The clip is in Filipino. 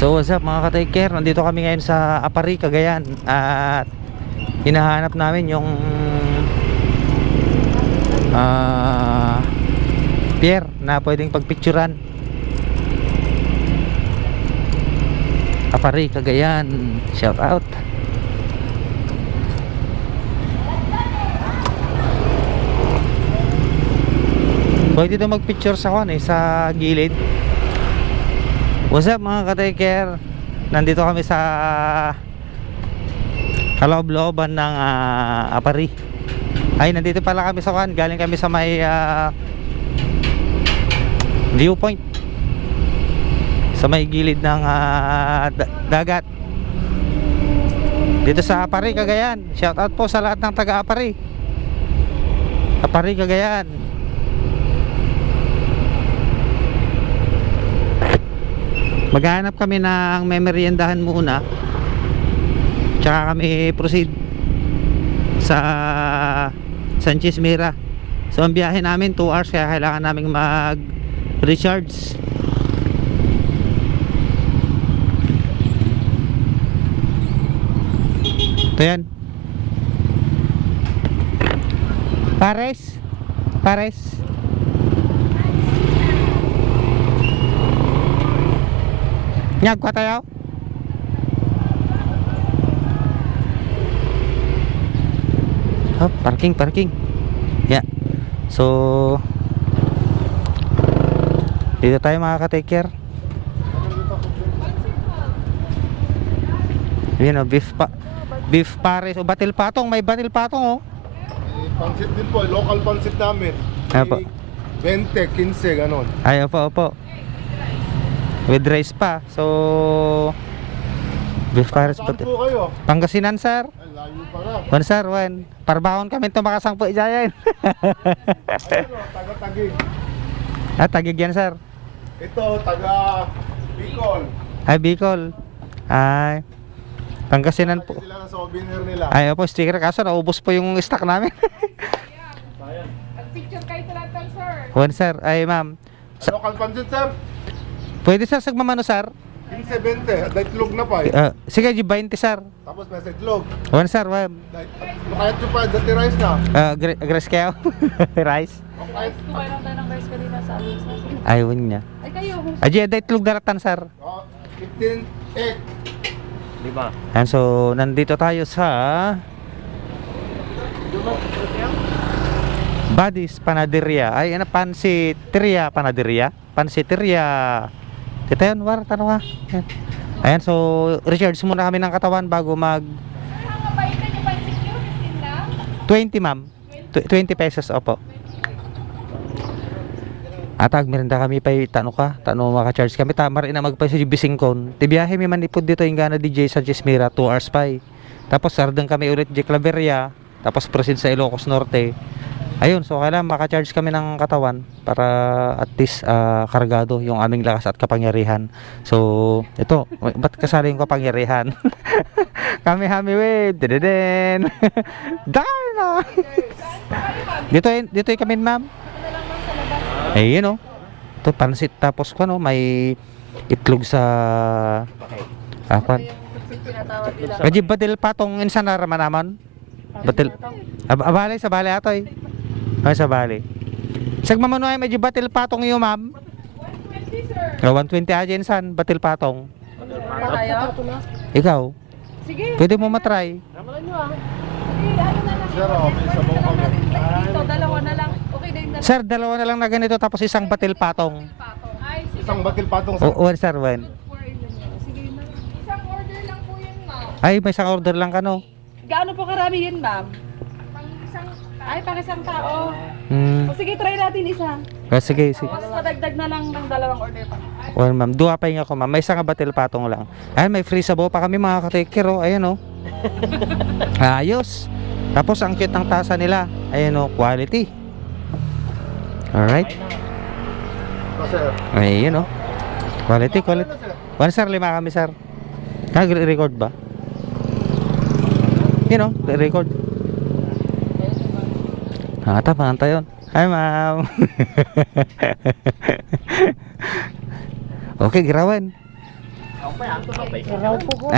So what's up mga ka-take care, nandito kami ngayon sa Apari, Cagayan. At hinahanap namin yung pier na pwedeng pagpicturan. Apari, Cagayan, shout out. Pwede dito magpicture sa sa gilid. What's up mga ka-take care, nandito kami sa kaloob-looban ng Apari. Ay, nandito pala kami sa galing kami sa may viewpoint sa may gilid ng dagat dito sa Apari, Cagayan. Shout out po sa lahat ng taga Apari, Apari, Cagayan. Maghanap kami ng memoryendahan muna, tsaka kami proceed sa Sanchez Mira. So ang biyahe namin 2 hours, kaya kailangan namin mag recharge. Ito yan, Pares. Nyagwa tayo. Oh, parking. Yeah. So dito tayo mga ka-take care. Yun o, beef pares o batil patong. May batil patong oh. Pansit din po, local pansit namin. Apo. 20, 15, ganon. Ay, opo. With rice pa. So beef pares Saan batil. po kayo? Pangasinan sir. Ay, layo pala. One sir, one. Parbahon kami tumakasang po ijayan. Ayun o, taga-Tagig. Tagig yan sir. Ito, taga Bicol. Ay, Bicol. Ay, Pangasinan po. Sila ng souvenir nila. Ay, opo, sticker. Kaso naubos po yung stock namin. Picture kayo sa lahat, sir. One sir. Ay, ma'am. Local pansit, sir. Pwede sir, sagmamano sir? 15, 20. Dahil itlog na pa eh. Sige, 20 sir. Tapos may sa itlog. One sir, ma'am. Kahit yung pa, dati rice na. Grass kayo? Rice? Kahit, Kumain lang tayo ng rice kanina sa amin. Ayaw niya. Ay, kayo. Ay, da itlog daratan sir. 15 egg. And so, nandito tayo sa Buddy's Panaderia. Ay, ano, Pansiteria Panaderia. Pansiteria. Kita yun, war, tanong ka. Ayan, so, recharge muna kami ng katawan bago mag 20 ma'am. 20 pesos, opo. Atag, merinda kami pa tano maka-charge kami. Tama rin na magpa sa Bisingkon. Tibiyahe mi man ipod dito yung gana DJ Sanchez Mira 2 hours pa. Tapos sardang kami ulit di Claveria. Tapos proceed sa Ilocos Norte. Ayun, so kailangan maka-charge kami ng katawan para at least kargado yung aming lakas at kapangyarihan. So, ito, ba't kasali yung kapangyarihan? Kami wave, dededen. Darna. Dito kami, ma'am. Eh, yun o. Ito, pansit tapos ko, no, may itlog sa Kaji batil patong insan na raman naman. Batil. Abali sa bali ato eh. Ay, sa bali. Sagmamano ay medyo batil patong yun, ma'am. 120 aja insan, batil patong. Tayo? Ikaw? Sige. Pwede mo matry. Ramalan nyo ah. Sige, ano na lang. Sir, may sabaw kami. Dito, dalawa na lang. Okay din na. Sir, dalawa na lang na ganito tapos isang batil patong. Ay, sige. Isang batil patong sa One sir, one. Sige na. Isang order lang po yun, ma'am. Ay, may isang order lang ka, no? Gaano po karami yun, ma'am? Pang isang tao. O sige, try natin isa. Sige. Mas madagdag na lang ng dalawang order pa. Well, ma'am, duha pa yung ako, ma'am. May isang batil patong lang. Ay, may free sabaw pa kami mga ka-take care, oh. Ayan, oh. Ayos. Tapos, ang cute ng tasa nila. Ayan, oh, quality. Alright. sir. Ayun, oh. Quality. One sir, 5 kami, sir. Nag-record ba? Yun, oh, record. Tapangan tayo. Hi, ma'am. Okay, girawan. Okay, okay. Araw po ko.